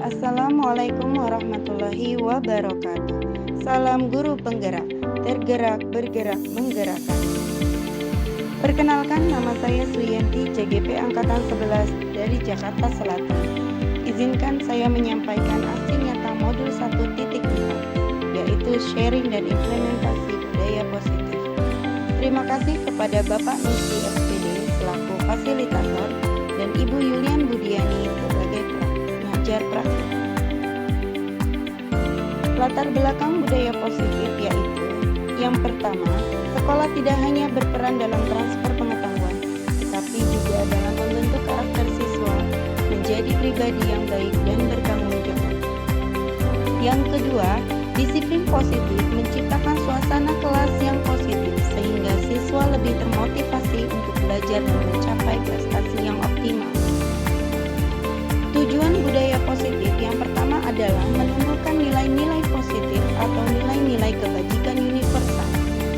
Assalamualaikum warahmatullahi wabarakatuh. Salam guru penggerak, tergerak, bergerak, menggerakkan. Perkenalkan, nama saya Suyanti, CGP Angkatan 11 dari Jakarta Selatan. Izinkan saya menyampaikan aksi nyata modul 1.4, yaitu sharing dan implementasi budaya positif. Terima kasih kepada Bapak Nusi SPD selaku fasilitator dan Ibu Yulian Budiani sebagai pengajar praktik. Latar belakang budaya positif yaitu yang pertama, sekolah tidak hanya berperan dalam transfer pengetahuan, tetapi juga dalam membentuk karakter siswa menjadi pribadi yang baik dan bertanggung jawab. Yang kedua, disiplin positif menciptakan suasana kelas yang positif sehingga siswa lebih termotivasi untuk belajar dan mencapai prestasi yang optimal. Tujuan budaya positif yang pertama adalah menumbuhkan nilai-nilai positif atau nilai-nilai kebajikan universal.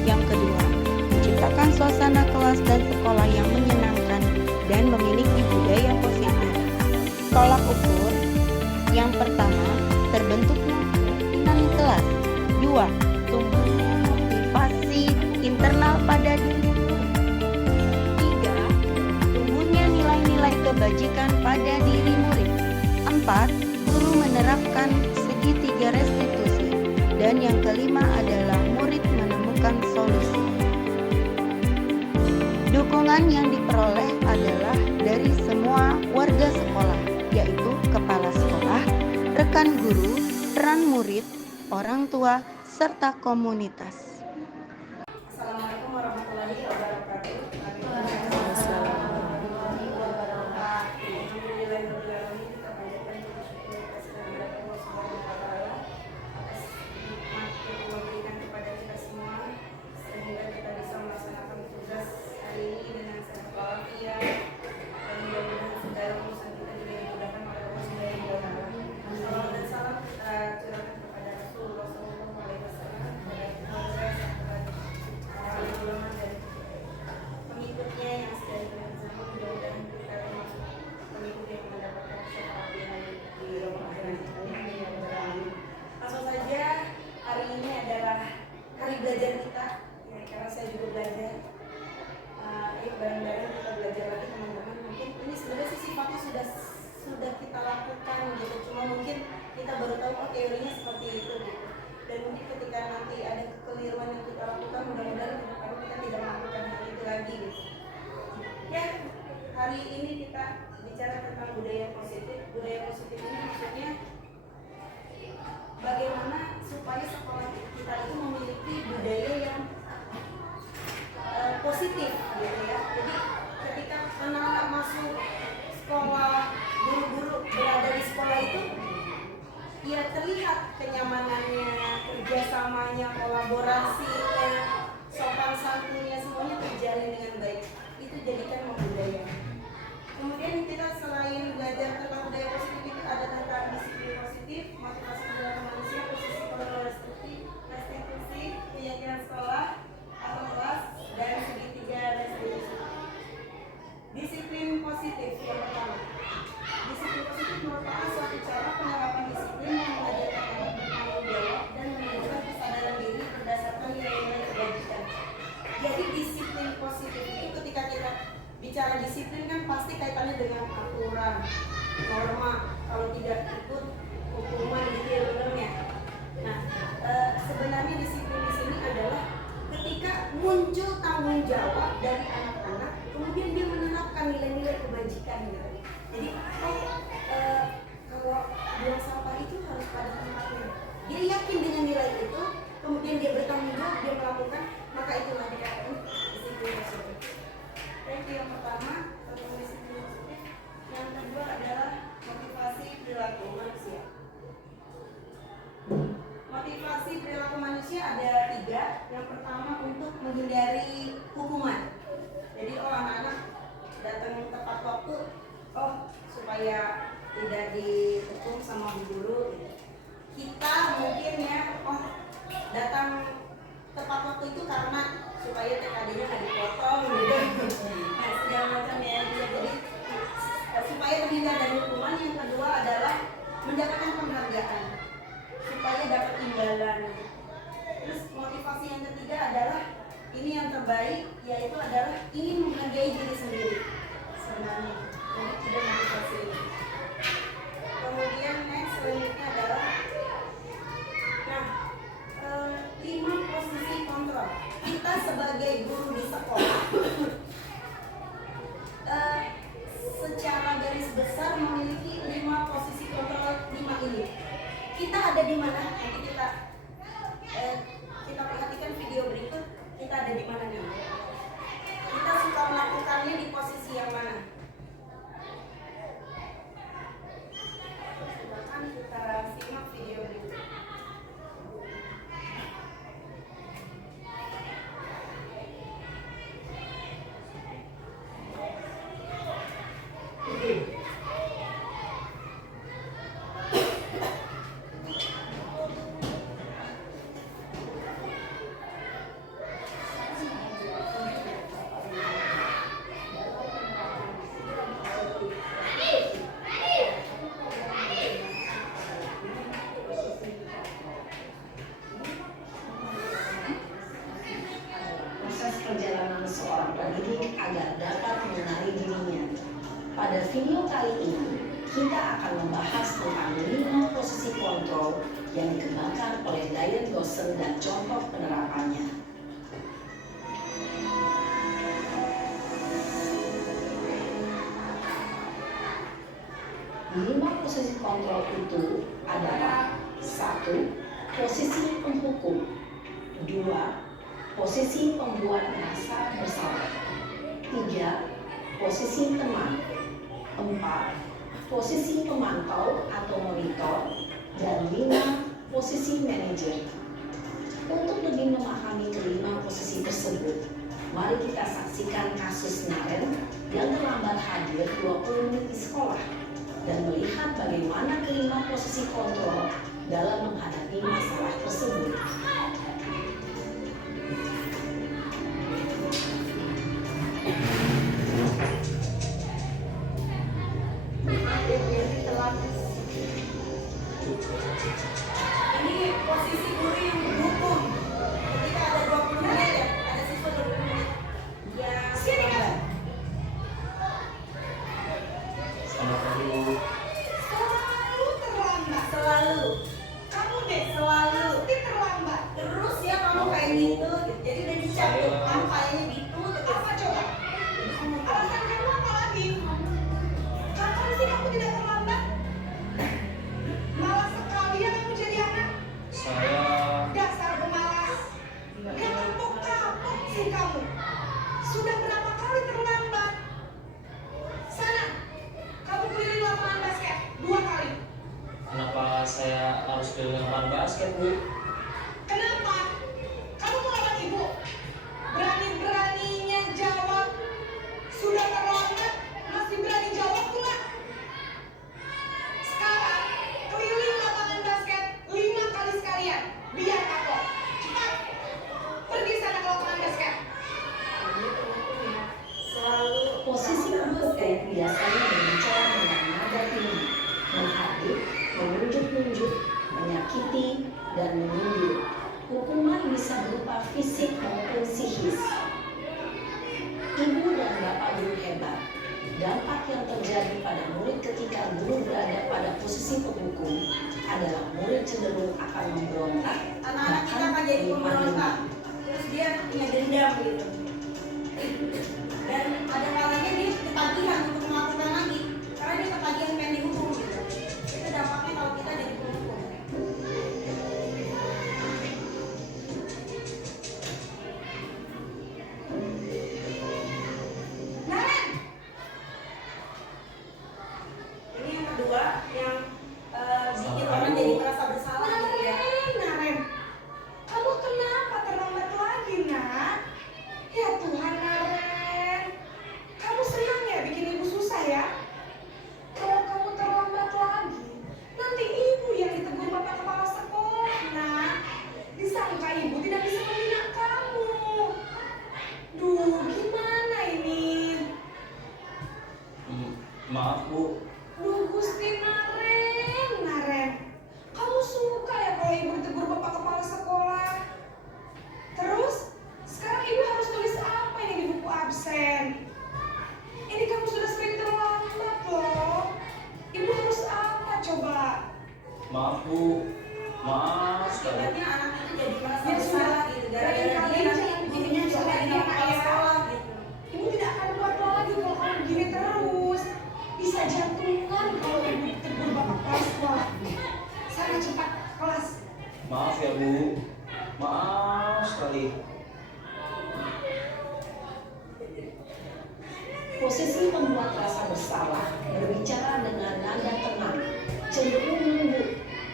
Yang kedua, menciptakan suasana kelas dan sekolah yang menyenangkan dan memiliki budaya positif. Tolak ukur yang pertama, terbentuknya keyakinan kelas. Dua, tumbuhnya motivasi internal pada diri. Tiga, tumbuhnya nilai-nilai kebajikan pada diri murid. 4. Guru menerapkan segitiga restitusi. Dan yang kelima adalah murid menemukan solusi. Dukungan yang diperoleh adalah dari semua warga sekolah, yaitu kepala sekolah, rekan guru, peran murid, orang tua, serta komunitas. Assalamualaikum warahmatullahi wabarakatuh. Belajar kita, ya, karena saya juga belajar. Ayo bareng-bareng kita belajar lagi teman-teman. Mungkin ini sebenarnya sih sifatnya sudah kita lakukan gitu, cuma mungkin kita baru tahu oh teorinya seperti itu gitu. Dan mungkin ketika nanti ada kekeliruan yang kita lakukan, mudah-mudahan ke depan kita tidak melakukan hal itu lagi gitu. Ya, hari ini kita bicara tentang budaya positif. Budaya positif ini maksudnya bagaimana supaya sekolah kita itu memiliki budaya yang positif gitu ya. Jadi ketika anak-anak masuk sekolah, guru-guru berada di sekolah itu ya terlihat kenyamanannya, kerjasamanya, kolaborasinya, sopan santunnya, semuanya terjalin dengan baik. Itu jadikan budaya. Kemudian kita selain belajar tentang budaya positif, itu ada tentang disiplin positif, motivasi perilaku manusia, posisi restitusi, keyakinan sekolah atau kelas, dan segitiga restitusi. Disiplin positif yang pertama. Disiplin positif merupakan suatu cara penerapan disiplin yang mengajarkan anak bertanggung jawab dan menunjukkan kesadaran diri berdasarkan nilai-nilai kebajikan. Jadi disiplin positif itu ketika kita bicara disiplin kan pasti kaitannya dengan aturan, norma, kalau tidak ikut hukuman gitu ya benernya. Nah, sebenarnya disiplin di sini adalah ketika muncul tanggung jawab dari anak-anak, kemudian dia menerapkan nilai-nilai kebajikan gitu. Jadi kalau buang sampah itu harus pada tempatnya. Dia yakin dengan nilai itu, kemudian dia bertanggung jawab, dia melakukan, maka itulah dikatakan disiplin positif. Itu yang pertama, tentang disiplin positif. Yang kedua adalah motivasi perilaku manusia. Motivasi perilaku manusia ada 3. Yang pertama untuk menghindari hukuman. Jadi anak-anak datang tepat waktu, supaya tidak dihukum sama guru. Kita mungkin ya, datang tepat waktu itu karena supaya TKD-nya nggak dipotong gitu. Nah, segala macam ya. Jadi supaya terhindar dari hukuman. Yang kedua adalah mendapatkan terbaik yaitu adalah ingin menghargai diri sendiri sebenarnya. Jadi tidak motivasi ini. Kemudian next selanjutnya adalah 5 posisi kontrol. Kita sebagai guru di sekolah secara garis besar memiliki 5 posisi kontrol 5 ini. Kita ada di mana? Nanti kita perhatikan video berikut. Kita ada di mana nih? Kita suka melakukannya di posisi yang mana? Silakan kita simak video berikut. Perjalanan seorang pendidik agar dapat mengenali dirinya. Pada video kali ini, kita akan membahas tentang 5 posisi kontrol yang dikembangkan oleh Diane Dawson dan contoh penerapannya. 5 posisi kontrol itu adalah 1. Posisi penghukum, 2. Posisi pembuat merasa bersalah, 3. Posisi teman, 4. Posisi pemantau atau monitor, dan 5. Posisi manajer. Untuk lebih memahami kelima posisi tersebut, mari kita saksikan kasus Naren yang terlambat hadir 20 menit di sekolah dan melihat bagaimana kelima posisi kontrol dalam menghadapi masalah tersebut. Ini posisi guru yang mendukung. Ketika ada 20 menit ya, ada siswa 20 menit. Ya, lambat. Selalu terlambat. Selalu. Kamu deh selalu terlambat. Terus ya kamu kayak gitu. Jadi udah dicatat kamu kayaknya gitu. Apa coba? Alasan kamu apa lagi? Kapan sih kamu tidak terlambat? Malas sekali ya kamu jadi anak. Dasar pemalas. Gak kapok-kapok sih kamu. Sudah berapa kali terlambat? Sana, kamu keliling lapangan basket 2 kali. Kenapa saya harus keliling lapangan basket, Bu? Kenapa? Kamu mau lawan ibu? Berani-beraninya jawab. Sudah terlambat, masih berani jawab pula. Sekarang, keliling lapangan basket 5 kali sekalian. Biar kapok. Cepat. Pergi sana ke lapangan basket. Posisi penghukum biasanya berbicara dengan nada tinggi, menghadap, menunjuk-nunjuk, menyakiti, dan menyindir. Hukuman bisa berupa fisik maupun psikis. Ibu dan bapak guru hebat. Dampak yang terjadi pada murid ketika guru berada pada posisi penghukum adalah murid cenderung akan memberontak, Anak-anak kita akan jadi pemberontak. Terus dia punya dendam gitu. Dan ada kalanya dia ketagihan untuk melakukan lagi. Karena dia ketagihan pengen dihukum gitu. Itu dampaknya kalau kita jadi penghukum. Naren! Ini yang kedua yang bikin orang jadi merasa bersalah gitu ya. Naren, kamu kenapa terlambat lagi, Nak? Ya Tuhan, Naren. Kamu senang ya bikin ibu susah ya? Kalau kamu terlambat lagi, nanti ibu yang ditegur bapak kepala sekolah, Nak. Disangka ibu tidak bisa membina kamu. Duh, gimana ini? Maaf, Bu. Duh, Gusti Naren. Maaf Bu, maaf sekali. Akibatnya anak itu jadi merasa Ya, bersalah gitu. Gara-gara dia nanti gurunya juga tidak mau sekolah gitu. Ibu tidak akan kuat lagi kalau kamu begini terus. Bisa jantungan kalau ibu tegur bapak kepala sekolah. Sana cepat kelas. Maaf ya Bu, maaf sekali. Posisi membuat rasa bersalah, berbicara dengan nada tenang, cenderung lembut.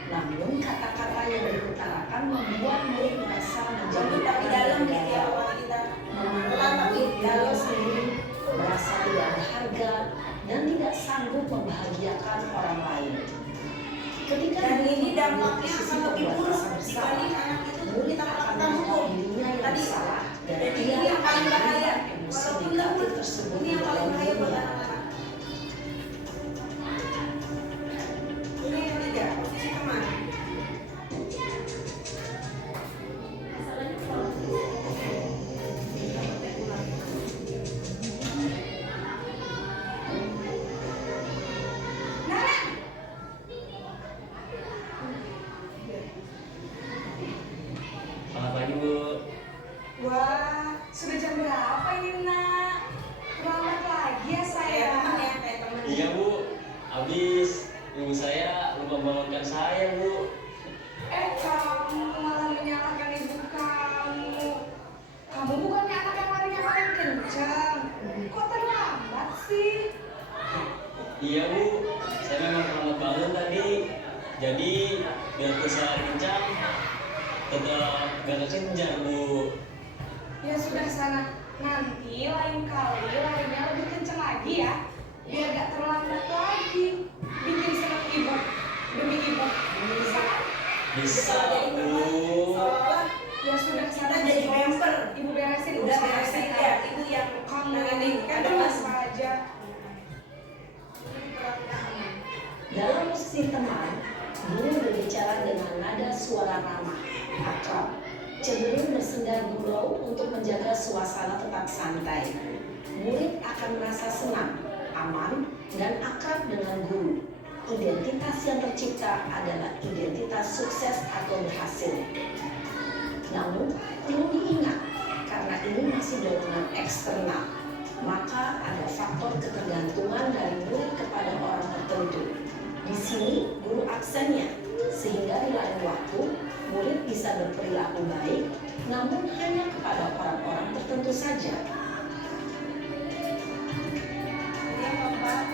Namun kata-kata yang diutarakan membuat murid merasa menjadi Tapi dalam gitu ya, kalau kita memahami diri sendiri, merasa tidak berharga dan tidak sanggup membahagiakan orang lain. Ketika dan ini dampaknya posisi akan lebih membuat buruk rasa bersalah, dibanding anak itu murid kita akan melakukan hukum. menganggap dirinya yang Tadi salah dan dan ia ini yang paling bahaya. emosi Walaupun negatif lembut, tersebut ini yang paling dalam bahaya buat dirinya. anak-anak. Ini yang ketiga, posisi teman. Selamat pagi Bu. Wah, sudah jam berapa ini nak? Terlambat lagi ya saya. Kayak teman ya, kayak teman. Iya Bu, habis ibu saya lupa bangunkan saya Bu. Kamu malah menyalahkan ibu kamu. Kamu bukannya anak yang larinya paling kencang. Kok terlambat sih? Iya Bu, saya memang terlambat bangun tadi. Jadi biar saya kencang, tetap gak kekejar Bu. Ya sudah sana. Nanti lain kali larinya lebih kencang lagi ya. Biar gak terlambat lagi. Bikin senang ibu. Demi ibu. Bisa kan? Bisa Jadi Bu. teman, seolah-olah Ya sudah sana. kita jadi member. Ibu beresin. Udah urusan beresin saya. ya, ibu yang Kamu nanganin ini kan kan jelas. saja. Dalam posisi teman, guru berbicara dengan nada suara ramah, akrab, cenderung bersenda gurau untuk menjaga suasana tetap santai. Murid akan merasa senang, aman, dan akrab dengan guru. Identitas yang tercipta adalah identitas sukses atau berhasil. Namun, perlu diingat, karena ini masih dorongan eksternal, maka ada faktor ketergantungan dari murid kepada orang tertentu. Di sini guru aksennya, sehingga di lain waktu murid bisa berperilaku baik, namun hanya kepada orang-orang tertentu saja. Yang keempat,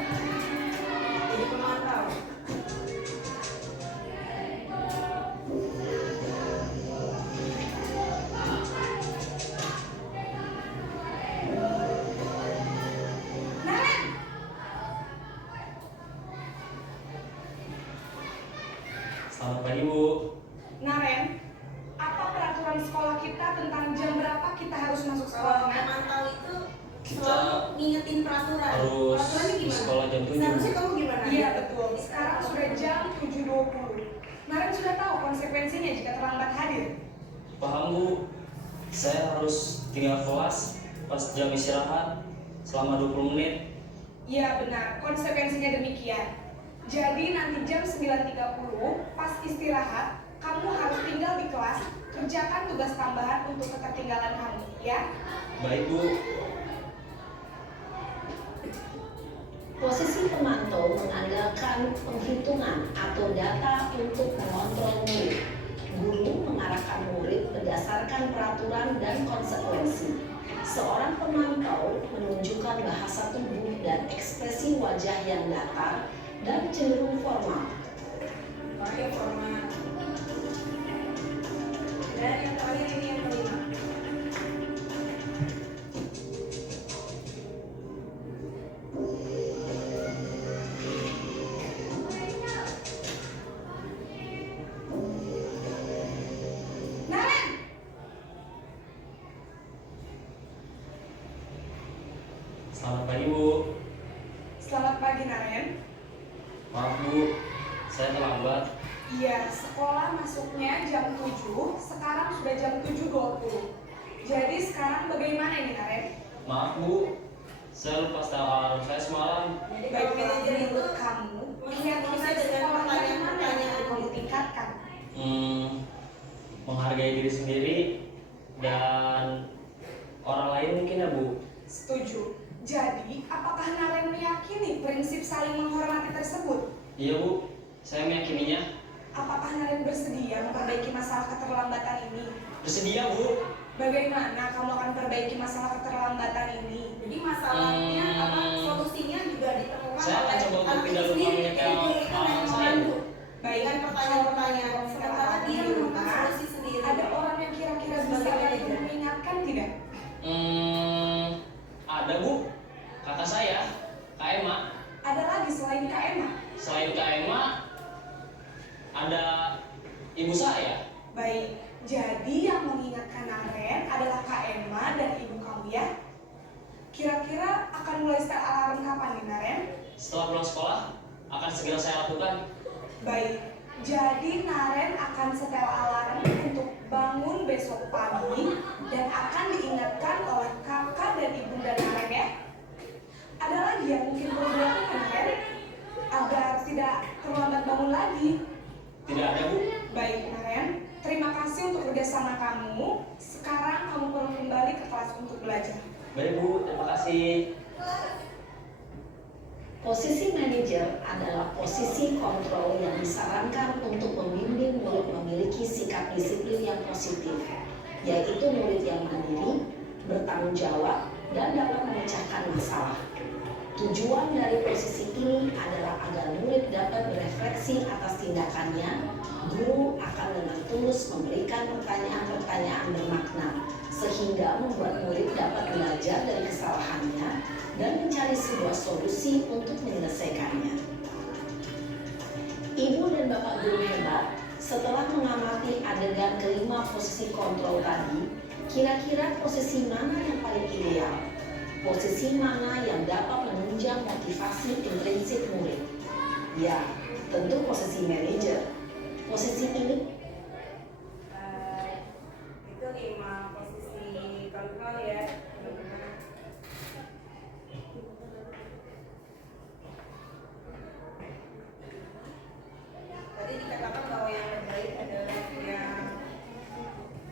jadi pemantau. Selamat pagi Bu. Naren, apa peraturan sekolah kita tentang jam berapa kita harus masuk Kalau sekolah? Nak? pemantau itu Kita selalu ngingetin peraturan. harus Peraturannya di gimana? sekolah jam 7. Seharusnya kamu gimana? Iya betul. Sekarang sudah jam 7.20. Naren sudah tahu konsekuensinya jika terlambat hadir. Paham Bu, saya harus tinggal kelas pas jam istirahat selama 20 menit. Iya benar, konsekuensinya demikian. Jadi nanti jam 9.30 pas istirahat, kamu harus tinggal di kelas, kerjakan tugas tambahan untuk ketertinggalan kamu, ya? Baik Bu. Posisi pemantau mengandalkan penghitungan atau data untuk mengontrol murid. Guru mengarahkan murid berdasarkan peraturan dan konsekuensi. Seorang pemantau menunjukkan bahasa tubuh dan ekspresi wajah yang datar dan cenderung formal. Pakai format. Dan yang terakhir ini yang kelima. Naren! Selamat pagi Bu. Selamat pagi Naren. Maaf Bu, saya terlambat. Iya, sekolah masuknya jam 7, sekarang sudah jam 7.20. Jadi sekarang bagaimana ini Naren? Maaf Bu, saya lupa setel alarm saya semalam. Jadi Baik kalau manajer itu menurut kamu, mengingatkan konsep dengan sekolah dari mana yang pertanyaan-pertanyaan kamu gitu. Saya meyakininya. Apakah Naren bersedia memperbaiki masalah keterlambatan ini? Bersedia, Bu. Bagaimana kamu akan perbaiki masalah keterlambatan ini? Jadi masalahnya apa solusinya juga ditemukan Saya akan coba untuk anak pindah itu rumah sendiri. menyetel Jadi guru itu yang saya. memandu. Baik, Dengan pertanyaan-pertanyaan. Sementara dia menemukan solusi sendiri. Ada orang yang kira-kira bisa Sebagai bantu manajer. mengingatkan tidak? Ada, Bu. Kakak saya, Kak Emma. Ada lagi selain Kak Emma? Selain Kak Emma, ada ibu saya. Baik, jadi yang mengingatkan Naren adalah Kak Emma dan ibu kamu ya? Kira-kira akan mulai setel alarm kapan nih Naren? Setelah pulang sekolah, akan segera saya lakukan. Baik, jadi Naren akan setel alarm untuk bangun besok pagi dan akan diingatkan oleh kakak dan ibunda Naren ya? Ada lagi yang mungkin perlu dilakukan Naren? Agar tidak terlambat bangun lagi. Tidak ada, Bu. Baik Naren, terima kasih untuk kerjasama kamu. Sekarang kamu perlu kembali ke kelas untuk belajar. Baik, Bu. Terima kasih. Posisi manajer adalah posisi kontrol yang disarankan untuk membimbing murid memiliki sikap disiplin yang positif, yaitu murid yang mandiri, bertanggung jawab, dan dapat memecahkan masalah. Tujuan dari posisi ini adalah agar murid dapat berefleksi atas tindakannya. Guru akan dengan tulus memberikan pertanyaan-pertanyaan bermakna, sehingga membuat murid dapat belajar dari kesalahannya dan mencari sebuah solusi untuk menyelesaikannya. Ibu dan Bapak guru hebat, setelah mengamati adegan kelima posisi kontrol tadi, kira-kira posisi mana yang paling ideal? Posisi mana yang dapat menunjang motivasi intrinsik murid? Ya, tentu posisi manajer. Posisi ini Itu 5 posisi kontrol ya. Tadi dikatakan bahwa yang terbaik adalah yang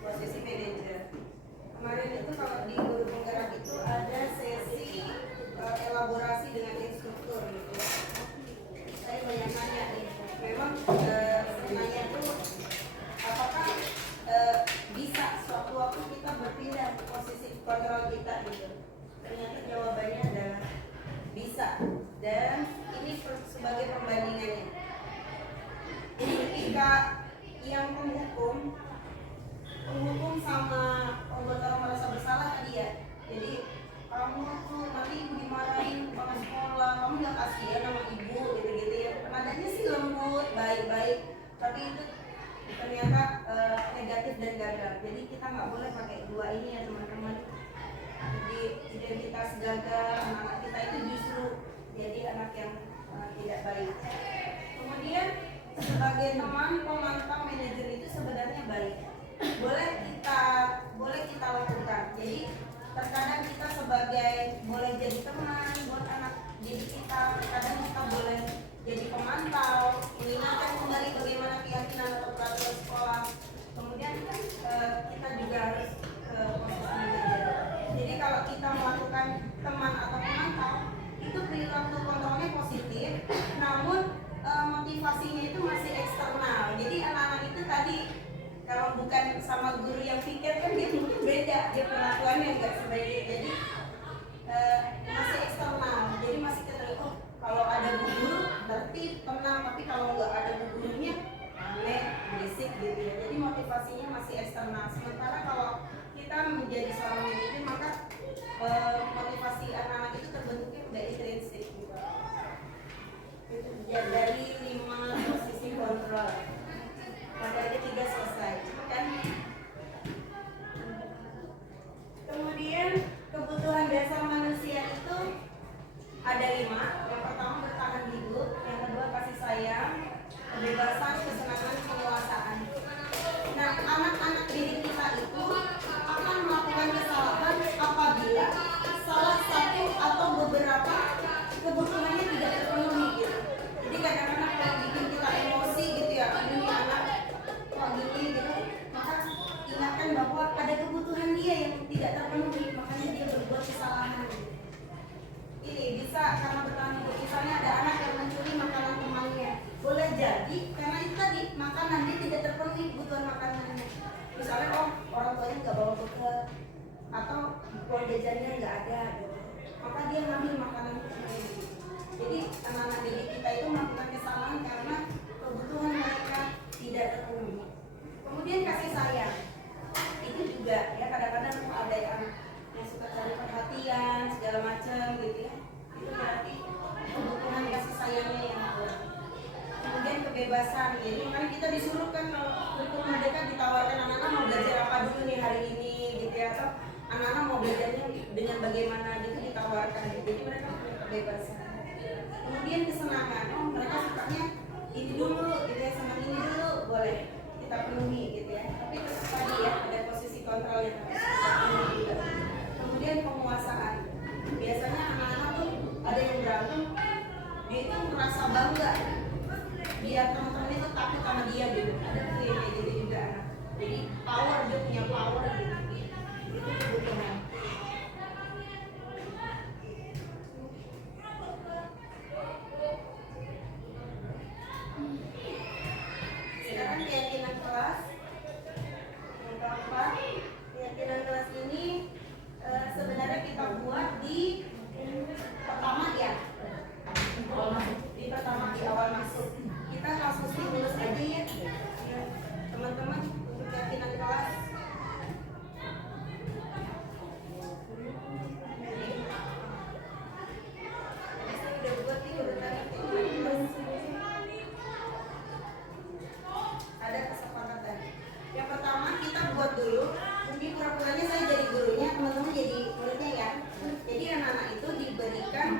posisi manajer. Kemarin itu kalau di guru penggerak itu ada sesi elaborasi dengan instruktur gitu ya. Saya banyak nanya nih, memang nanya tuh apakah bisa suatu waktu kita berpindah ke posisi kontrol kita gitu. Ternyata jawabannya adalah bisa, dan ini sebagai pembandingannya. Jadi ketika yang penghukum sama membuat orang merasa bersalah tadi ya, jadi kamu tuh nanti ibu dimarahin sama sekolah, kamu nggak kasihan sama ibu gitu-gitu ya. Nadanya sih lembut, baik-baik, tapi itu ternyata negatif dan gagal. Jadi kita nggak boleh pakai dua ini ya teman-teman. Jadi identitas gagal, anak kita itu justru jadi anak yang tidak baik. Kemudian sebagai teman pemantau manajer itu sebenarnya baik. Boleh kita lakukan. Jadi terkadang kita sebagai boleh jadi teman buat anak didik kita, terkadang kita boleh jadi pemantau, mengingatkan kembali bagaimana keyakinan atau peraturan sekolah. Kemudian kan kita juga harus ke posisi manajer. Jadi kalau kita melakukan teman atau pemantau, itu perilaku kontrolnya positif, namun motivasinya itu masih eksternal. Jadi anak-anak itu tadi kalau bukan sama guru yang pikir kan dia mungkin beda, dia perlakuannya nggak sebaik. Jadi masih eksternal, jadi masih ketemu. Oh, kalau ada bu guru berarti tenang, tapi kalau nggak ada bu gurunya aneh, berisik gitu ya. Jadi motivasinya masih eksternal. Sementara kalau kita menjadi seorang manajer, maka motivasi anak-anak itu terbentuknya udah intrinsik gitu. Itu ya, dari 5 posisi kontrol. Materi 3 selesai, kan? Kemudian kebutuhan dasar manusia itu ada 5. Yang pertama bertahan hidup, yang kedua kasih sayang, kebebasan, kesenangan, penguasaan. Nah, anak-anak didik kita itu akan melakukan kesalahan apabila salah satu atau beberapa kebutuhannya tidak terpenuhi gitu. Jadi kadang-kadang kalau bikin kita emosi gitu ya, tadi, karena itu tadi makanan dia tidak terpenuhi kebutuhan makanannya. Misalnya orang tuanya nggak bawa bekal atau uang jajannya nggak ada, gitu. Maka dia ngambil makanan itu. Jadi anak-anak didik kita itu melakukan kesalahan karena kebutuhan mereka tidak terpenuhi. Kemudian kasih sayang, itu juga ya kadang-kadang ada yang suka cari perhatian segala macam gitu ya. Itu berarti kebutuhan kasih sayangnya yang kurang. Kemudian kebebasan, jadi makanya kita disuruh kan kalau kurikulum merdeka ditawarkan anak-anak mau belajar apa dulu nih hari ini gitu ya, atau anak-anak mau belajarnya dengan bagaimana gitu ditawarkan gitu. Jadi mereka punya kebebasan. Kemudian kesenangan, mereka sukanya ini dulu gitu ya, senang ini dulu boleh kita penuhi gitu ya. Tapi tetap tadi ya ada posisi kontrol yang harus kita penuhi juga. Kemudian penguasaan, biasanya anak-anak tuh ada yang berantem, dia itu merasa bangga biar teman-temannya tuh takut sama dia gitu. Ada tuh yang kayak gitu juga anak. Jadi power, dia punya power gitu. Itu kebutuhan. Sekarang keyakinan kelas. Yang keempat, keyakinan kelas ini sebenarnya kita buat di pertama ya. Di pertama di awal masuk. Kita langsung stimulus aja ya. Teman-teman untuk keyakinan kelas. Saya udah buat nih urutan keyakinan kelas. Ada kesepakatan. Yang pertama kita buat dulu, mungkin pura-puranya saya jadi gurunya, teman-teman jadi muridnya ya. Jadi anak-anak itu diberikan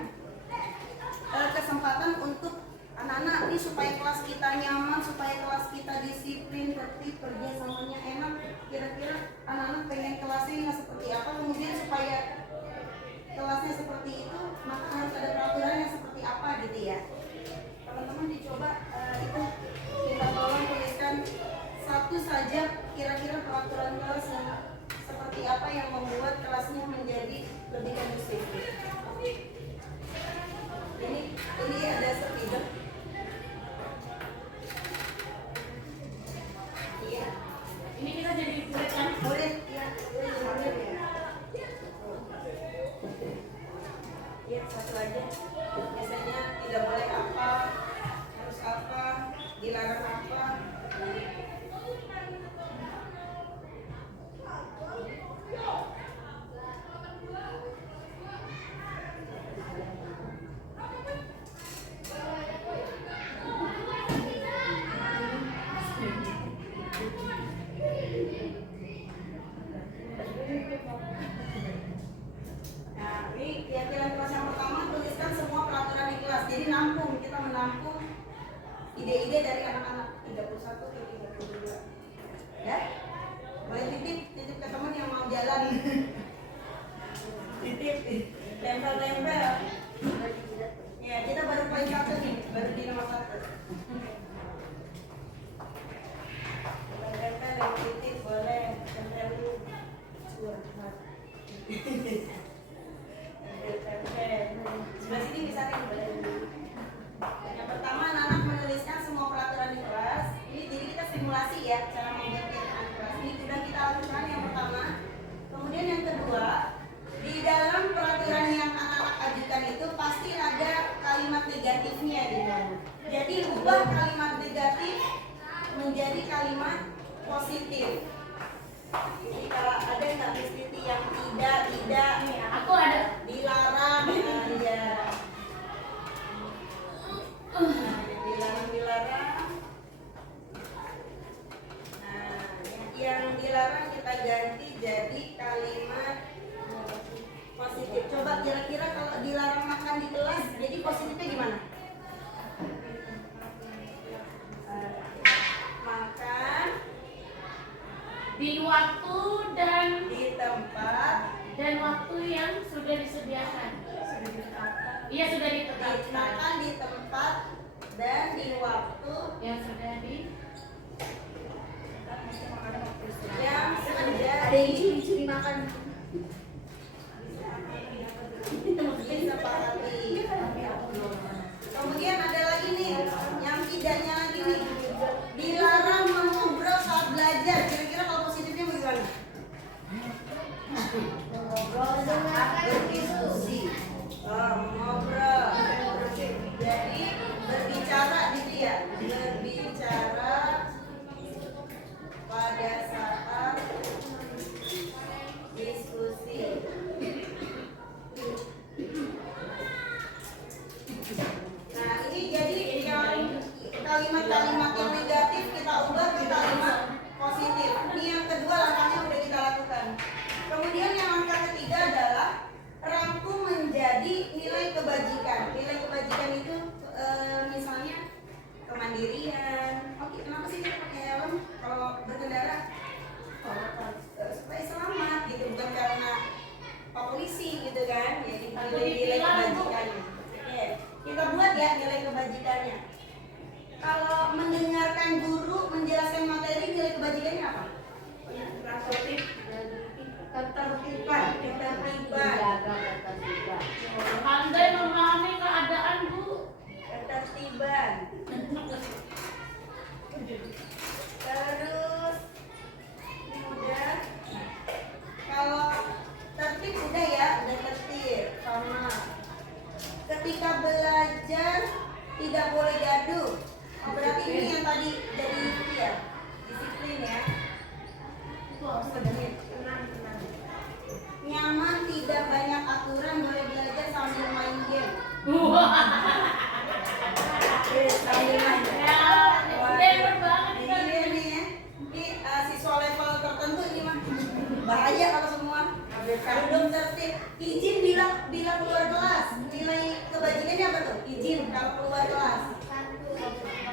kesempatan untuk anak-anak ini supaya kelas kita nyaman, supaya kelas kita disiplin, tertib, kerjasamanya enak. Kira-kira anak-anak pengen kelasnya seperti apa, kemudian supaya kelasnya seperti itu, maka harus ada peraturan yang seperti apa gitu ya. Teman-teman dicoba itu kita tolong tuliskan satu saja kira-kira peraturan kelas yang seperti apa yang membuat kelasnya menjadi lebih kondusif. Ini ada spidol. Iya. Ini kita jadi murid kan? Murid, ya. Murid ya. Iya, satu aja. Biasanya tidak boleh apa, harus apa, dilarang apa. Nah, ini keyakinan kelas yang pertama, tuliskan semua peraturan di kelas. Jadi nampung, kita menampung ide-ide dari anak-anak 31 ke 32. Ya? Boleh titip ke teman yang mau jalan. Titip, tempel-tempel. Ya, kita baru poin 1 nih, baru di nomor 1. Tempel yang titip boleh, tempel dulu. Sebelah sini bisa nih, boleh. Yang pertama, anak-anak menuliskan semua peraturan di kelas. Ini jadi kita simulasi ya cara membuat keyakinan kelas. Ini sudah kita lakukan yang pertama. Kemudian yang kedua, di dalam peraturan yang anak-anak ajukan itu pasti ada kalimat negatifnya di dalam. Jadi ubah kalimat negatif menjadi kalimat positif. Jadi kalau ada nggak istilah yang tidak, Aku ada. dilarang, ya. Dilarang. Nah, yang dilarang kita ganti jadi kalimat positif. Coba kira-kira kalau dilarang makan di kelas, jadi positifnya gimana? Makan Di waktu dan di tempat waktu yang sudah disediakan. Iya, sudah ditetapkan. makan di tempat dan di waktu Yang sudah di yang sudah Ada isu-isu dimakan. disepakati. Kemudian ada lagi nih yang tidaknya lagi nih. kebajikan. Nilai kebajikan itu misalnya kemandirian. Oke, kenapa sih kita pakai helm kalau berkendara? Supaya selamat gitu, bukan karena Pak Polisi gitu kan. Jadi nilai kebajikannya. Oke, kita buat ya nilai kebajikannya. Kalau mendengarkan guru menjelaskan materi, nilai kebajikannya apa? Ketertiban. Pandai memahami keadaan, Bu. Ketertiban. Terus ini udah. Kalau tertib udah ya, udah tertib sama. Ketika belajar tidak boleh gaduh. Oh, berarti ini yang tadi jadi itu ya, disiplin ya. Itu harus sedikit. Nyaman, tidak banyak aturan, boleh belajar sambil main game. Sambil main. Gamer banget Ini kan. dia nih ya. Ini siswa level tertentu ini mah bahaya kalau semua. Kalau belum tertib, izin bila keluar kelas. Nilai kebajikannya apa tuh? Izin kalau keluar kelas.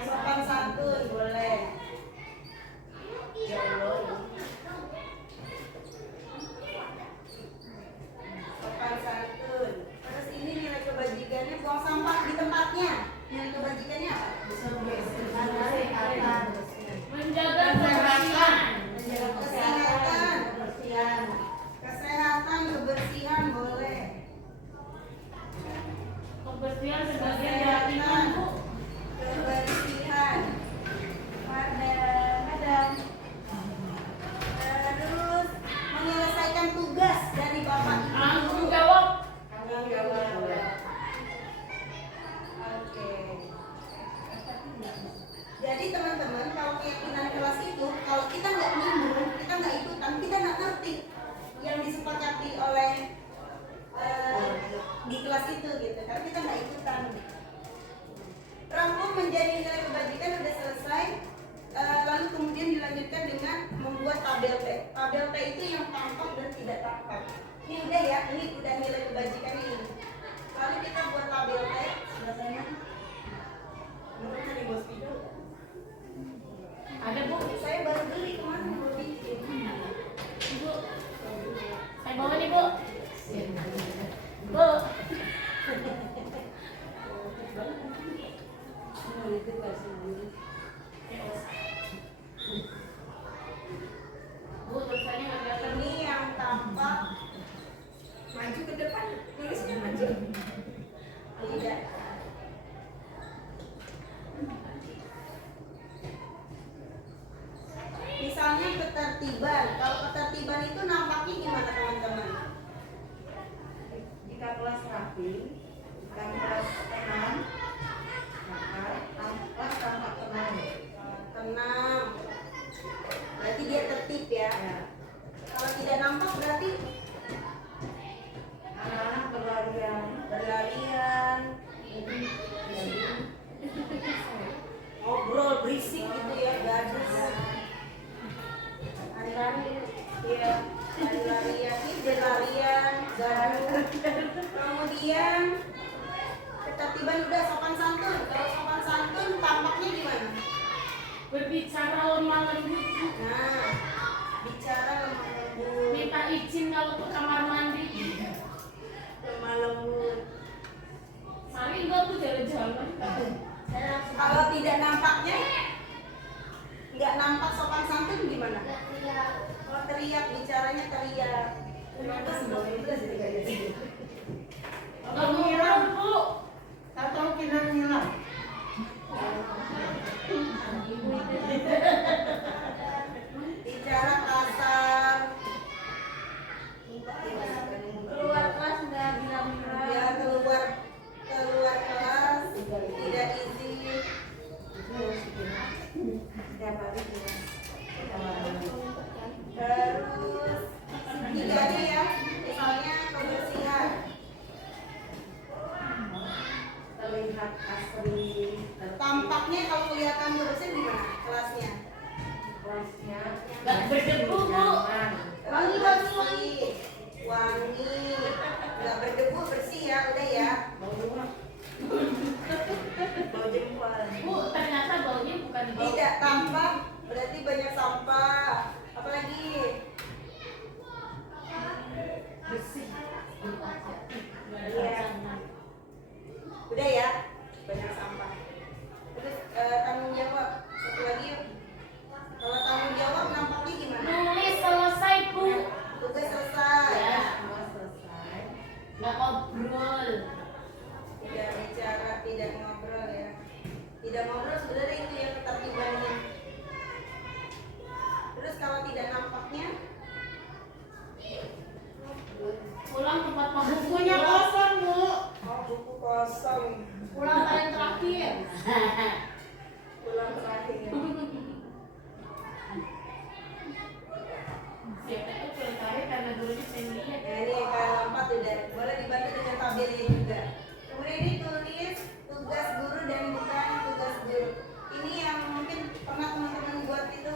Sopan santun boleh. Sopan santun. Terus ini nilai kebajikannya buang sampah di tempatnya. Nilai kebajikannya apa? Menjaga kebersihan. Kesehatan, kebersihan boleh. Kebersihan sebagai keyakinan, Bu. Kebersihan. Ada. Terus menyelesaikan tugas dari Bapak Ibu Tanggung guru. jawab. Tanggung jawab. Oke. Jadi teman-teman, kalau keyakinan kelas itu, kalau kita nggak nimbrung, kita nggak ikutan, kita nggak ngerti yang disepakati oleh di kelas itu gitu, karena kita nggak ikutan. Rangkum menjadi nilai kebajikan udah selesai. Lalu kemudian dilanjutkan dengan membuat tabel T. Tabel T itu yang tampak dan tidak tampak. Ini udah ya, ini udah nilai kebajikan ini. Lalu kita buat tabel T. Selesainya. Menurut dari Bos Pido. Ada, Bu. Saya baru beli kemarin baru bikin. Bu. Saya bawa nih, Bu. Bu. Bu, tulisannya nggak kelihatan. Ini yang tampak Maju ke depan, tulisnya maju. tidak. Misalnya ketertiban. Kalau ketertiban itu nampaknya gimana teman-teman? Jika kelas rapi, jika kelas tenang, maka kelas tampak tenang. Tenang. Berarti dia tertib ya. Kalau tidak nampak berarti Anak-anak berlarian, berlarian, ngobrol berisik gitu ya, gaduh. Lari-lari, ya, lari-larian, ini berlarian, gaduh. Kemudian ketertiban udah sopan santun. Kalau sopan santun tampaknya gimana? Berbicara lemah lembut, Bu. Nah, bicara lemah lembut, Minta izin kalau ke kamar mandi. lemah lembut. Sari enggak, Bu, jalan-jalan. Kalau tidak nampaknya, nggak nampak sopan santun gimana? Kalau teriak, bicaranya teriak. Enggak ngobrol, Bu. atau kinang-kinang. Bicara kasar. Keluar kelas udah bilang-bilang. Ya, keluar kelas tidak izin. Setiap hari dia Terus tiganya ya, misalnya kebersihan. terlihat asri, Tampaknya kalau kelihatan bersih bukan bau. Tidak tampak berarti banyak sampah. Apalagi Bersih. Iya. Udah ya, banyak sampah. Terus tanggung jawab. Satu lagi yuk. Kalau tanggung jawab nampaknya gimana? Nulis selesai, Bu. Tugas selesai. Ya. Semua selesai. Nggak ngobrol. Tidak bicara, tidak ngobrol ya. Tidak ngobrol sebenarnya itu ya ketertibannya. Terus kalau tidak nampaknya, Pulang tempat makan. Bukunya kosong, Bu. oh buku kosong. Pulang paling terakhir. Pulang terakhir. Siapa itu pulang terakhir karena gurunya saya lihat. Nah ini kalau 4 udah boleh dibantu dengan tabelnya juga. Kemudian ini tulis tugas guru dan bukan tugas guru. Ini yang mungkin pernah teman-teman buat itu.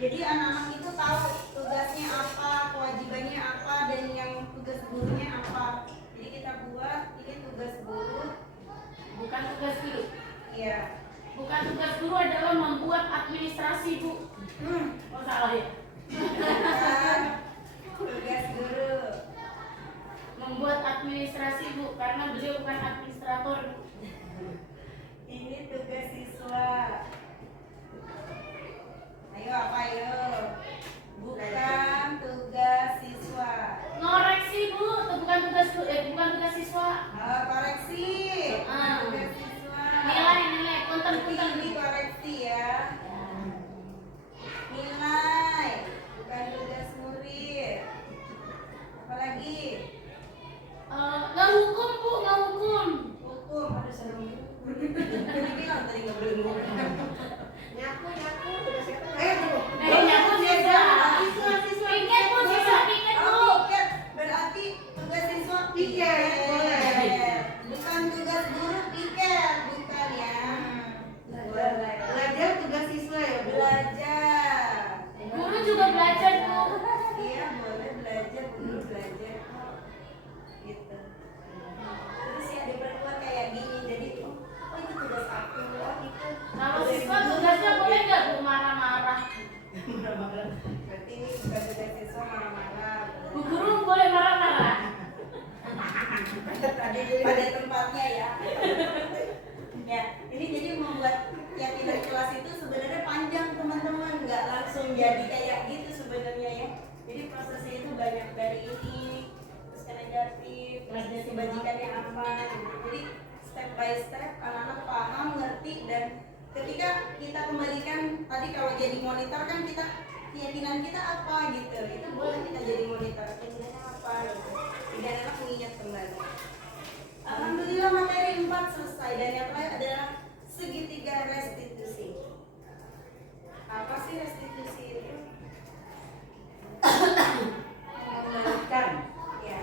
Jadi anak-anak itu tahu tugasnya apa, kewajibannya apa, dan yang tugas gurunya apa. Jadi kita buat ini tugas guru. Bukan tugas guru. Iya. Bukan tugas guru adalah membuat administrasi, Bu. Oh salah ya. Tugas guru. Membuat administrasi, Bu, karena beliau bukan administrator, Bu. Ini tugas siswa. Ayo apa ayo? Bukan tugas siswa. Ngoreksi, Bu, itu bukan tugas siswa. Koreksi. Ah. Tugas siswa. Nilai, punten. Ini koreksi ya. Nilai. Bukan tugas murid. Apalagi? Ngehukum, Bu, ngehukum. Hukum. Aduh serem. Tadi bilang tadi nggak boleh ngomong. Nyapu, tugas siapa? Bu. Nyapu siswa. Siswa. Piket, Bu, siswa piket, Bu. Oh, piket. Berarti tugas siswa Piket, boleh. Bukan tugas guru piket, bukan ya. Boleh. Belajar tugas siswa ya, Bu. Belajar. Guru juga belajar, Bu. Iya, boleh belajar, guru belajar kok. Gitu. Terus ya diperkuat kayak gini, jadi oh itu tugas aku, oh itu. Kalau siswa tugasnya boleh nggak, Bu, marah-marah? Berarti ini bukan tugas siswa marah-marah. Bu guru boleh marah-marah? Pada tempatnya ya. Ya, ini jadi membuat keyakinan kelas itu sebenarnya panjang teman-teman, nggak langsung jadi kayak gitu sebenarnya ya. Jadi prosesnya itu banyak dari ini, terus ke negatif, terus kebajikannya apa. Gitu. Jadi step by step anak-anak paham, ngerti, dan ketika kita kembalikan tadi kalau jadi monitor kan kita keyakinan kita apa gitu, itu boleh kita jadi monitor keyakinannya apa gitu. Dan anak mengingat kembali. Alhamdulillah materi 4 selesai dan yang terakhir adalah segitiga restitusi. Apa sih restitusi itu? Mengembalikan, ya.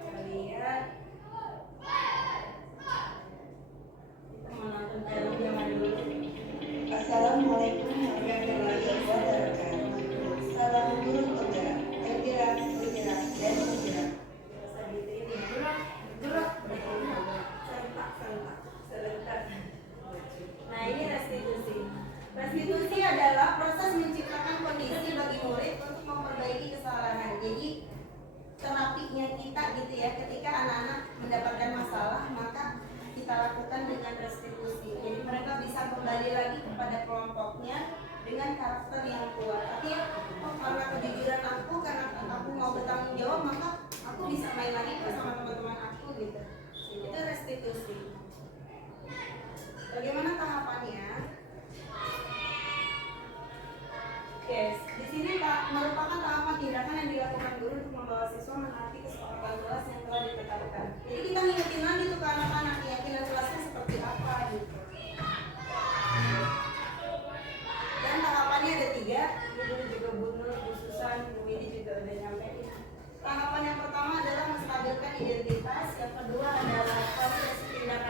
Kita lihat. Kita menonton film zaman dulu. Assalamualaikum warahmatullahi wabarakatuh. Salam guru penggerak, bergerak, dan bergerak. Bisa gitu ini ya. Gerak. Serentak. Nah ini restitusi. Restitusi adalah proses menciptakan kondisi bagi murid untuk memperbaiki kesalahan. Jadi terapinya kita gitu ya, ketika anak-anak mendapatkan masalah maka kita lakukan dengan restitusi. Jadi mereka bisa kembali lagi kepada kelompoknya dengan karakter yang kuat. Artinya, oh karena kejujuran aku, karena aku mau bertanggung jawab, maka aku bisa main lagi bersama teman-teman aku gitu. Itu restitusi. Bagaimana tahapannya? Yes, di sini merupakan tahapan tindakan yang dilakukan guru untuk membawa siswa menaati kesepakatan kelas yang telah ditetapkan. Jadi kita ngingetin lagi tuh ke anak-anak keyakinan kelasnya seperti apa gitu. Dan tahapannya ada 3, ini juga Bu Nur, Bu Susan, Bu Widi juga udah nyampein. Tahapan yang pertama adalah menstabilkan identitas, yang kedua adalah proses tindakan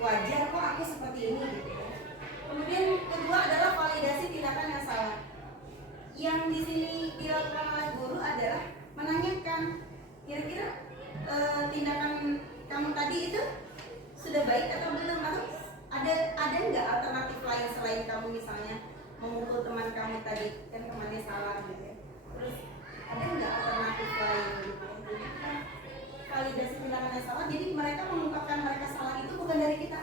wajar kok aku seperti ini gitu ya. Kemudian kedua adalah validasi tindakan yang salah. Yang di sini dilakukan oleh guru adalah menanyakan kira-kira tindakan kamu tadi itu sudah baik atau belum, atau ada nggak alternatif lain selain kamu misalnya memukul teman kamu tadi kan temannya salah gitu ya. Terus ada nggak alternatif lain gitu ya. Jadi kan validasi tindakan yang salah, jadi mereka mengungkapkan mereka salah itu bukan dari kita.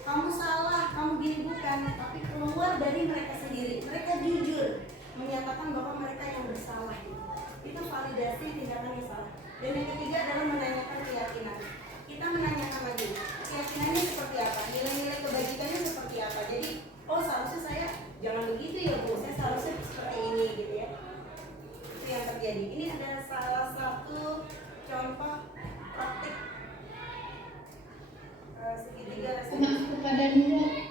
Kamu salah, kamu gini, bukan, tapi keluar dari mereka sendiri. Mereka jujur menyatakan bahwa mereka yang bersalah. Itu validasi tindakan yang salah. Dan yang ketiga adalah menanyakan keyakinan. Kita menanyakan lagi, keyakinannya seperti apa, nilai-nilai kebajikannya seperti apa. Jadi, oh seharusnya saya jangan begitu ya Bu, saya seharusnya seperti ini gitu ya. Itu yang terjadi. Ini adalah salah satu contoh praktik segitiga Maaf kepada Nurul.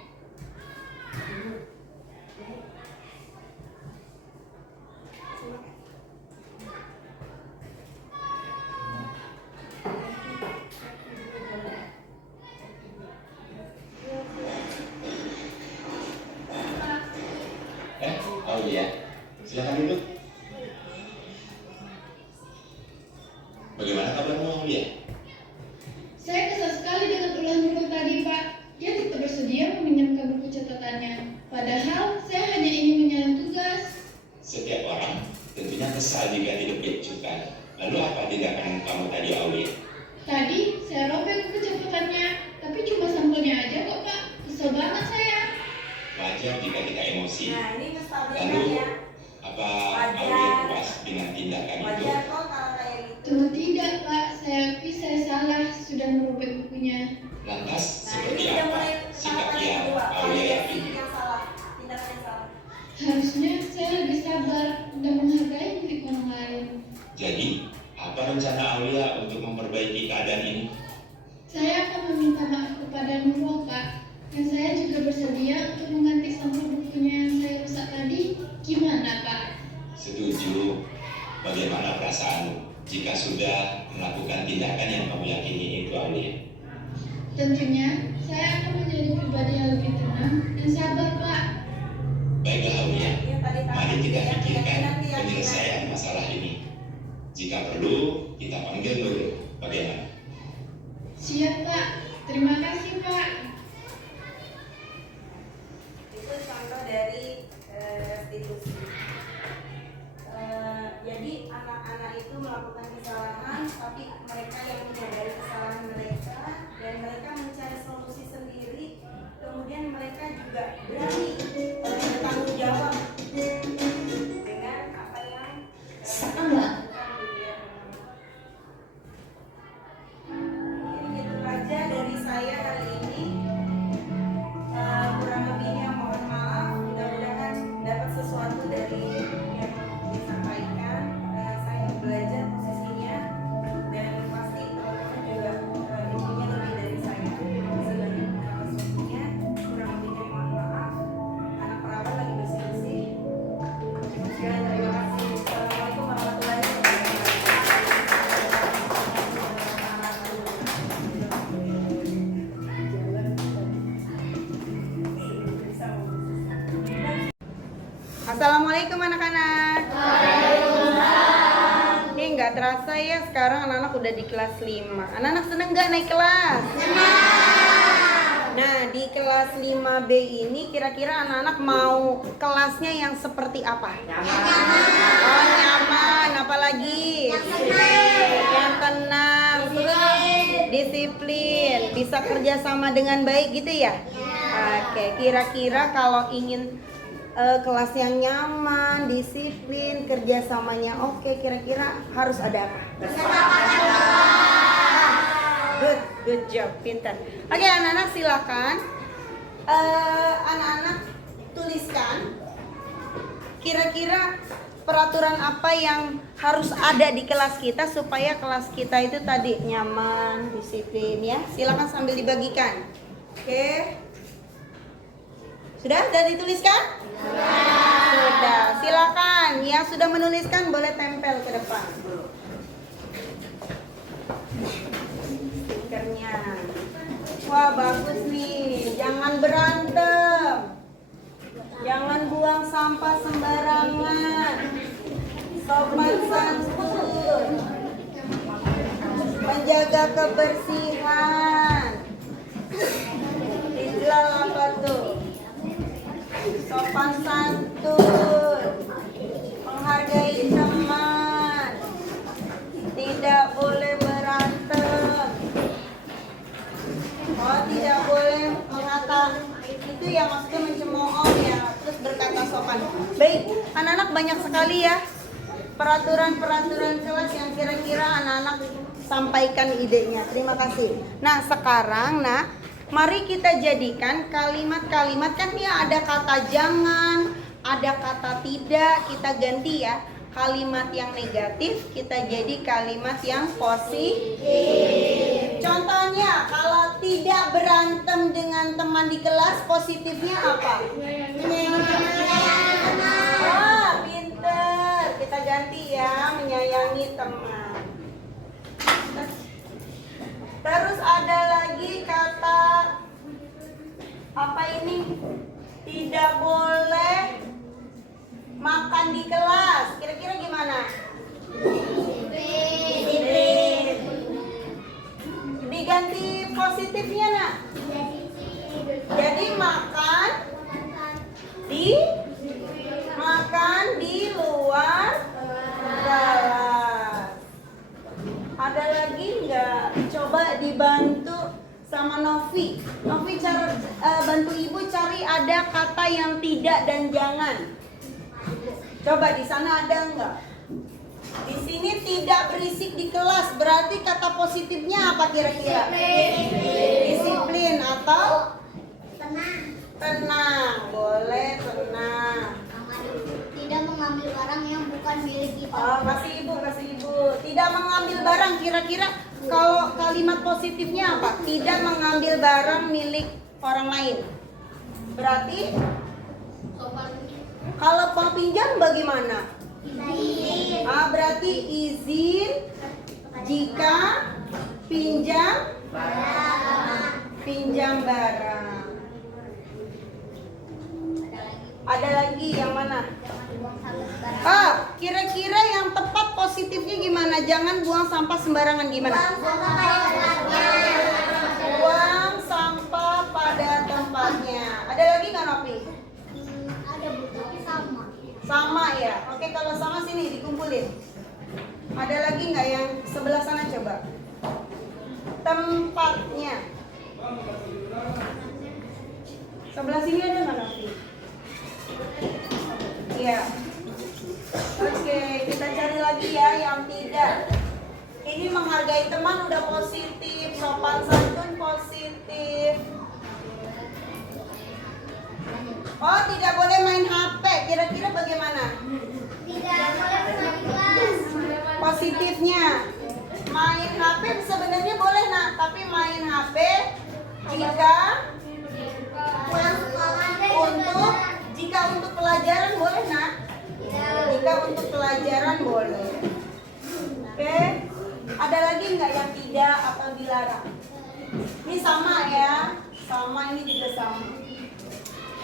Oh iya, silakan duduk. Bagaimana kabarmu, Aulia? Saya kesal sekali dengan ulah Nurul tadi, Pak. Dia tidak bersedia meminjamkan buku catatannya. Padahal saya hanya ingin menjalankan tugas. Setiap orang tentunya kesal jika tidak diajukan. Lalu apa tindakan kamu tadi, Aulia? Tadi saya robek buku catatannya, tapi cuma sampelnya aja kok, Pak. Kesel banget saya. Wajar jika kita emosi. Nah ini menstabilkan Lalu ya. apa Wajar. Aulia puas dengan tindakan itu? Wajar kok kalau kayak gitu. Tentu tidak, Pak. Saya akui saya salah sudah merobek bukunya. Lantas Nah seperti ini sudah apa mulai sikap tahapan yang kedua, Aulia validasi yakini? yang salah, tindakan yang salah. Harusnya saya lebih sabar dan menghargai milik orang lain. Jadi, apa rencana Aulia untuk memperbaiki keadaan ini? Saya akan meminta maaf kepada Nurul, Pak. Dan saya juga bersedia untuk mengganti sampul bukunya yang saya rusak tadi. Gimana, Pak? Setuju. Bagaimana perasaanmu jika sudah melakukan tindakan yang kamu yakini itu, Aulia? Tentunya saya akan menjadi pribadi yang lebih tenang dan sabar, Pak. Baiklah, Aulia. Ini tadi tahap Mari kita ya, pikirkan keyakinan. penyelesaian masalah ini. Jika perlu, kita panggil dulu. Bagaimana? Siap, Pak. Terima kasih, Pak. Itu contoh dari restitusi. Jadi anak-anak itu melakukan kesalahan, tapi mereka yang menyadari kesalahan mereka dan mereka mencari solusi sendiri. Kemudian mereka juga berani bertanggung jawab dengan apa yang Sama. Jadi gitu aja dari saya hari ini. Kurang lebihnya mohon maaf. Mudah-mudahan dapat sesuatu dari yang disampaikan. Saya belajar posisinya dan pasti teman-teman juga ilmunya lebih dari saya. Sedang posisinya. Kurang lebihnya mohon maaf. Anak perawat lagi bersih-bersih. Sekian, terima kasih. Assalamualaikum warahmatullahi wabarakatuh. Assalamualaikum anak-anak. Ini nggak terasa ya, sekarang anak-anak udah di kelas 5. Anak-anak seneng nggak naik kelas? Nah, di kelas 5B ini kira-kira anak-anak mau kelasnya yang seperti apa? Oh, nyaman. Apalagi? Yang tenang. Terus disiplin. Bisa kerja sama dengan baik gitu ya? Oke, kira-kira kalau ingin kelas yang nyaman, disiplin, kerjasamanya oke, kira-kira harus ada apa? Good job, pintar. Oke, anak-anak silakan. Anak-anak tuliskan kira-kira peraturan apa yang harus ada di kelas kita supaya kelas kita itu tadi nyaman, disiplin ya. Silakan sambil dibagikan. Oke. Sudah dituliskan? Sudah. Silakan. Yang sudah menuliskan boleh tempel ke depan. Stikernya. Wah, bagus nih. Jangan berantem. Jangan buang sampah sembarangan. Sopan santun. Menjaga kebersihan. Islam apa tuh? Sopan santun. Menghargai teman. Tidak boleh berantem. Oh, tidak boleh mengata itu ya, maksudnya mencemooh ya, terus berkata sopan. Baik, anak-anak banyak sekali ya peraturan-peraturan kelas yang kira-kira anak-anak sampaikan idenya. Terima kasih. Nah, sekarang mari kita jadikan kalimat-kalimat, kan dia ada kata jangan, ada kata tidak, kita ganti ya. Kalimat yang negatif kita jadi kalimat yang positif. Contohnya, kalau tidak berantem dengan teman di kelas, positifnya apa? Wah, pinter. Kita ganti ya, menyayangi teman. Terus ada lagi kata apa ini? Tidak boleh makan di kelas. Kira-kira gimana? Disiplin. Diganti positifnya, nak. Jadi makan di luar kelas. Ada lagi nggak? Coba dibantu sama Novi. Novi bantu ibu cari ada kata yang tidak dan jangan. Coba di sana ada nggak? Di sini tidak berisik di kelas, berarti kata positifnya apa kira-kira? Disiplin atau tenang. Boleh tenang. Tidak mengambil barang yang bukan milik kita. Oh, kasih ibu. Tidak mengambil barang, kira-kira kalau kalimat positifnya apa? Tidak mengambil barang milik orang lain. Berarti kalau mau pinjam bagaimana? Berarti izin jika pinjam barang. Ada lagi yang mana? Kira-kira yang tepat positifnya gimana? Jangan buang sampah sembarangan, gimana? Buang sampah pada tempatnya. Ada lagi nggak, Novi? Ada bu, tapi sama. Sama ya? Oke, kalau sama sini dikumpulin. Ada lagi nggak yang sebelah sana, coba? Tempatnya. Sebelah sini ada nggak, Novi? Iya. Oke, kita cari lagi ya yang tidak. Ini menghargai teman udah positif, sopan santun positif. Oh, tidak boleh main HP. Kira-kira bagaimana? Tidak boleh main kelas. Positifnya, main HP sebenarnya boleh, nak, tapi main HP jika untuk pelajaran boleh, nak. Jika untuk pelajaran boleh. Oke. Ada lagi nggak yang tidak atau dilarang? Ini sama ya, sama, ini juga sama.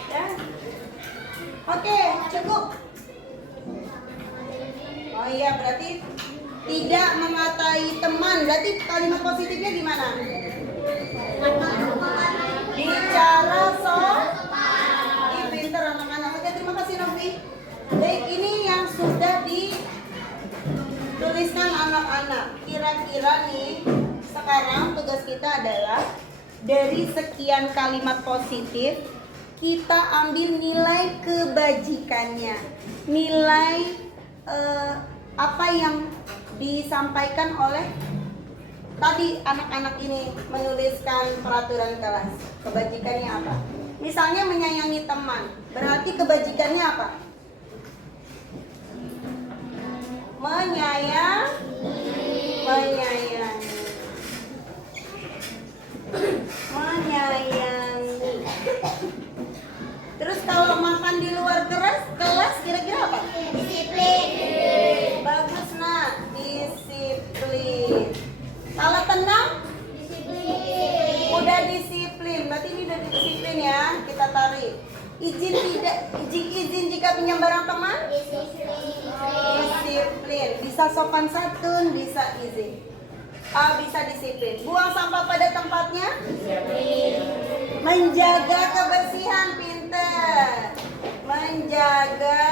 Ya. Oke, cukup. Oh iya, berarti tidak mengatai teman. Berarti kalimat positifnya gimana? Bicara pinter anak-anak. Oke, terima kasih Novi. Baik, ini yang sudah dituliskan anak-anak. Kira-kira nih, sekarang tugas kita adalah dari sekian kalimat positif, kita ambil nilai kebajikannya. Nilai apa yang disampaikan oleh tadi anak-anak ini menuliskan peraturan kelas. Kebajikannya apa? Misalnya menyayangi teman. Berarti kebajikannya apa? Menyayangi. Terus kalau makan di luar kelas kira-kira apa? Disiplin. Bagus, nak. Disiplin. Kalau tenang? Disiplin. Udah disiplin. Izin jika pinjam barang teman. Disiplin. Bisa sopan santun, bisa izin. Bisa disiplin. Buang sampah pada tempatnya. Menjaga kebersihan, pinter. Menjaga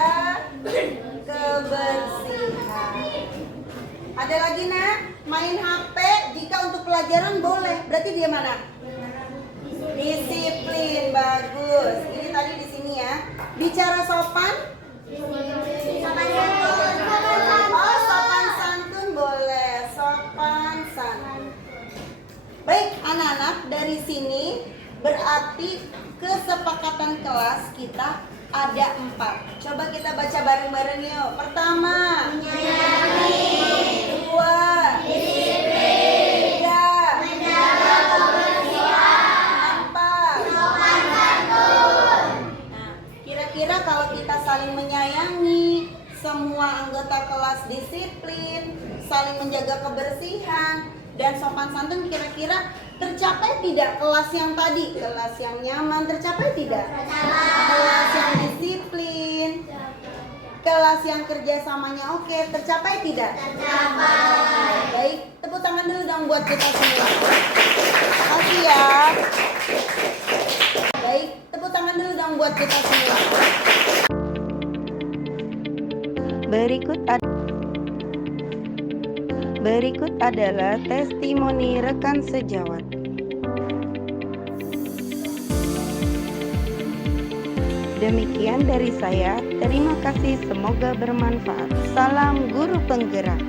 kebersihan. Ada lagi nak? Main HP jika untuk pelajaran boleh. Berarti dia mana? Disiplin, bagus. Ini tadi di sini ya. Bicara sopan? Oh, sopan santun boleh. Sopan santun. Baik, anak-anak, dari sini berarti kesepakatan kelas kita ada 4. Coba kita baca bareng-bareng yuk. Pertama, dua, tiga, empat. Nah, kira-kira kalau kita saling menyayangi, semua anggota kelas disiplin, saling menjaga kebersihan, dan sopan santun, kira-kira tercapai tidak kelas yang tadi? Kelas yang nyaman tercapai tidak? Kelas yang disiplin, kelas yang kerjasamanya oke, tercapai tidak? Tercapai. Baik, tepuk tangan dulu dong buat kita semua. Makasih ya. Baik, tepuk tangan dulu dong buat kita semua. Berikut adalah testimoni rekan sejawat. Demikian dari saya, terima kasih, semoga bermanfaat. Salam guru penggerak.